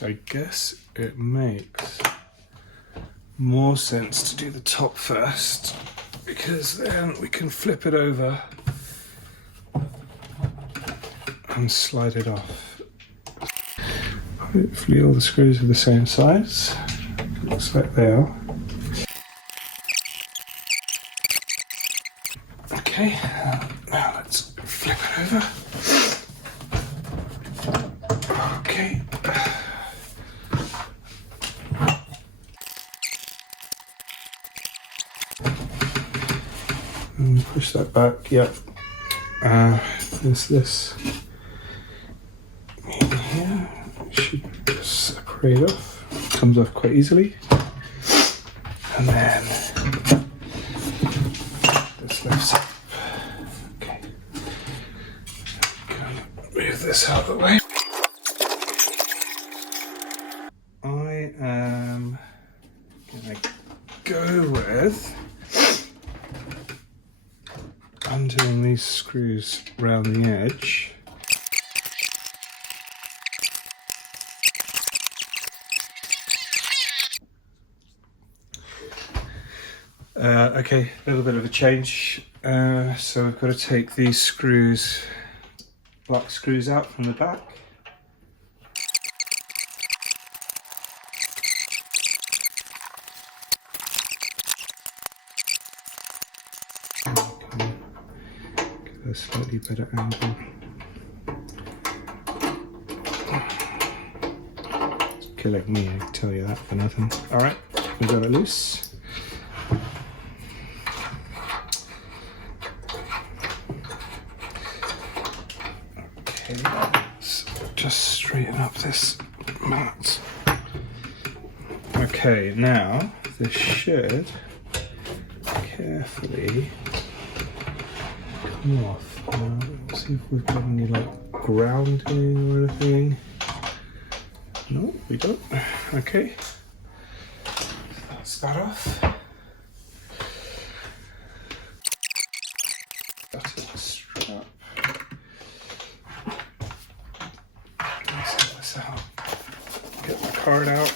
So I guess it makes more sense to do the top first, because then we can flip it over and slide it off. Hopefully all the screws are the same size. Looks like they are. Okay, now let's flip it over. Okay. And push that back, yep. There's this in here. It should separate off. It comes off quite easily. And then this lifts up. Okay. Move this out of the way. I am gonna go with undoing these screws around the edge. Okay, a little bit of a change. So we've got to take these screws, black screws out from the back. Get a slightly better angle. It's killing me, I can tell you that for nothing. Alright, we got it loose. Let's just straighten up this mat. Okay, now this should carefully come off. Let's see if we've got any like grounding or anything. No, we don't. Okay, that's that off. That's a strap. Out. Get my card out.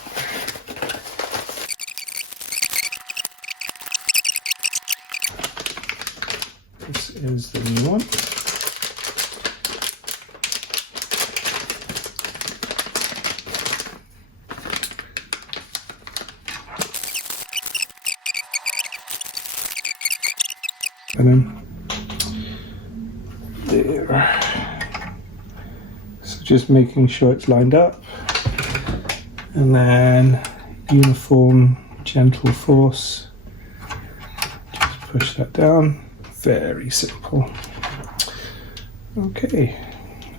This is the new one. And then there. So just making sure it's lined up, and then uniform, gentle force. Just push that down. Very simple. Okay,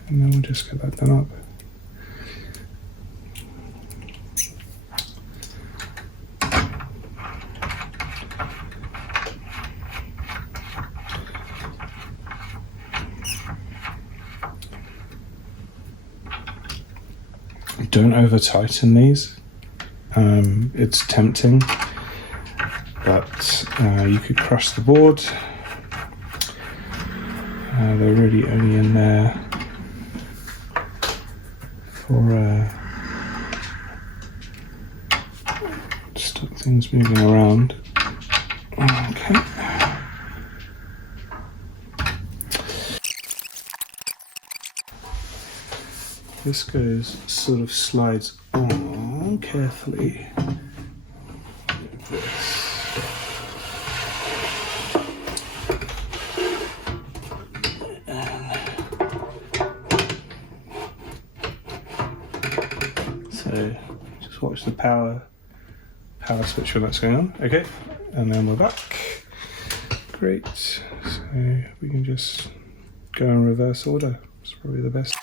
and then we'll just get that done up. Don't over tighten these. It's tempting, but you could crush the board. They're really only in there for stop things moving around. Okay. This goes, sort of slides on carefully. Like this. So just watch the power switch when that's going on. Okay, and then we're back. Great. So we can just go in reverse order. It's probably the best.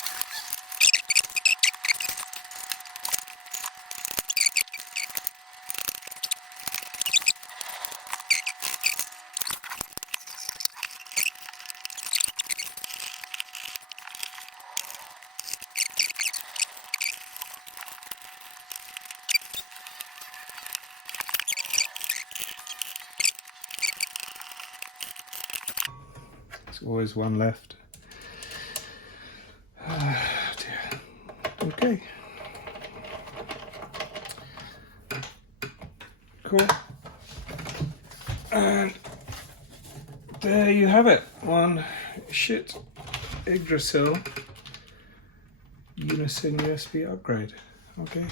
There's always one left. Dear. Okay. cool. And there you have it. One Schiit Yggdrasil Unison USB upgrade. Okay.